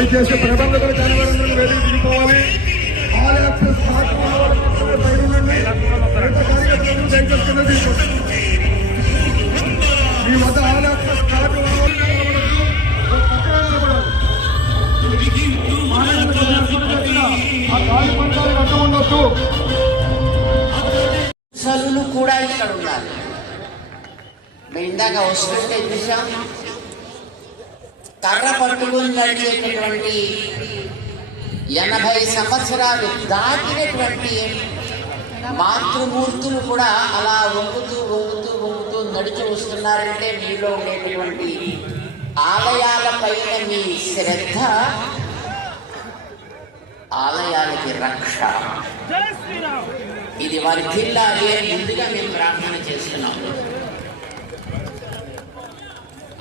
దయచేసి ప్రబంధకులు కనబడుతున్న వేదిక దిగిపోవాలి. ఆల్ యాక్సెస్ మీ వద్ద ఆల్ యాక్సెస్ కార్డు ఆ కూడా ఇక్కడ ఉండాలి. మేము ఇందాక వస్తుంటే చూసాం కర్ర పట్టుకుని నడిచేటటువంటి ఎనభై సంవత్సరాలు దాటినటువంటి మాతృమూర్తులు కూడా అలా వంగుతూ వంగుతూ వంగుతూ నడిచి వస్తున్నారంటే మీలో ఉండేటటువంటి ఆలయాల పైన మీ శ్రద్ధ ఆలయాలకి రక్ష. ఇది వారి జిల్లాలి అని ముందుగా మేము ప్రార్థన చేస్తున్నాం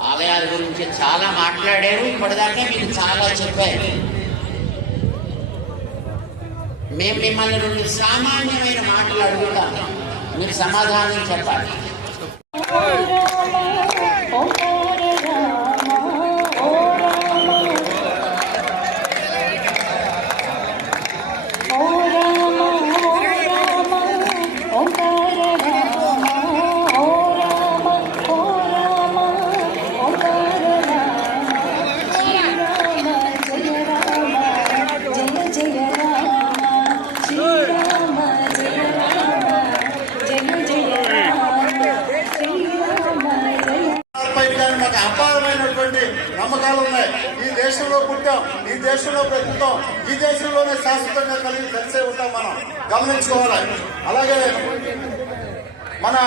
ఆలయాల గురించి చాలా మాట్లాడారు. ఇప్పటిదాకా మీకు చాలా చెప్పారు. మేము మిమ్మల్ని రెండు సామాన్యమైన మాటలు అడుగుతాం మీరు సమాధానం చెప్పాలి. అపారమైనటువంటి నమ్మకాలు ఉన్నాయి. ఈ దేశంలో పుట్టాం ఈ దేశంలో బ్రతుకుతాం ఈ దేశంలోనే శాశ్వతంగా కలిగి కలిసే ఉంటాం మనం. గమనించుకోవాలి. అలాగే మన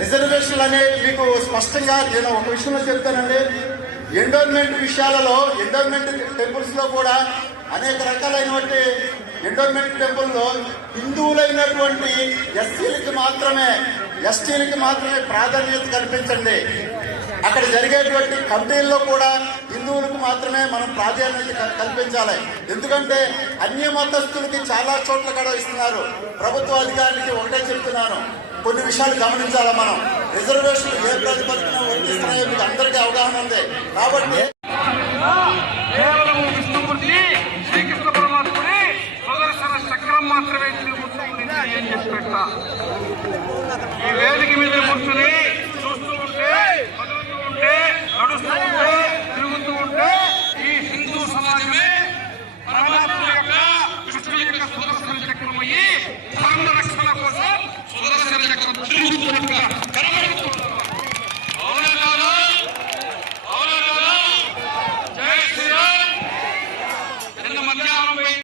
రిజర్వేషన్లు అనేవి మీకు స్పష్టంగా నేను ఒక విషయంలో చెప్తానండి. ఎండోర్మెంట్ విషయాలలో ఎండోర్మెంట్ టెంపుల్స్లో కూడా అనేక రకాలైనటువంటి ఎండోర్మెంట్ టెంపుల్లో హిందువులైనటువంటి ఎస్సీలకి మాత్రమే ఎస్టీలకి మాత్రమే ప్రాధాన్యత కల్పించండి. అక్కడ జరిగేటువంటి కమిటీల్లో కూడా హిందువులకు మాత్రమే మనం ప్రాధాన్యత కల్పించాలి. ఎందుకంటే అన్య మతస్థులకి చాలా చోట్ల కూడా ఇస్తున్నారు ప్రభుత్వ అధికారులకి ఒకటే చెప్తున్నాను. కొన్ని విషయాలు గమనించాలి మనం? రిజర్వేషన్ ఏ ప్రతిపత్తిన వర్తిస్తున్నాయో మీకు అందరికీ అవగాహన ఉంది. కాబట్టి నేను చేసి ఈ వేదిక మీద కూర్చుని చూస్తూ ఉంటే ఉంటే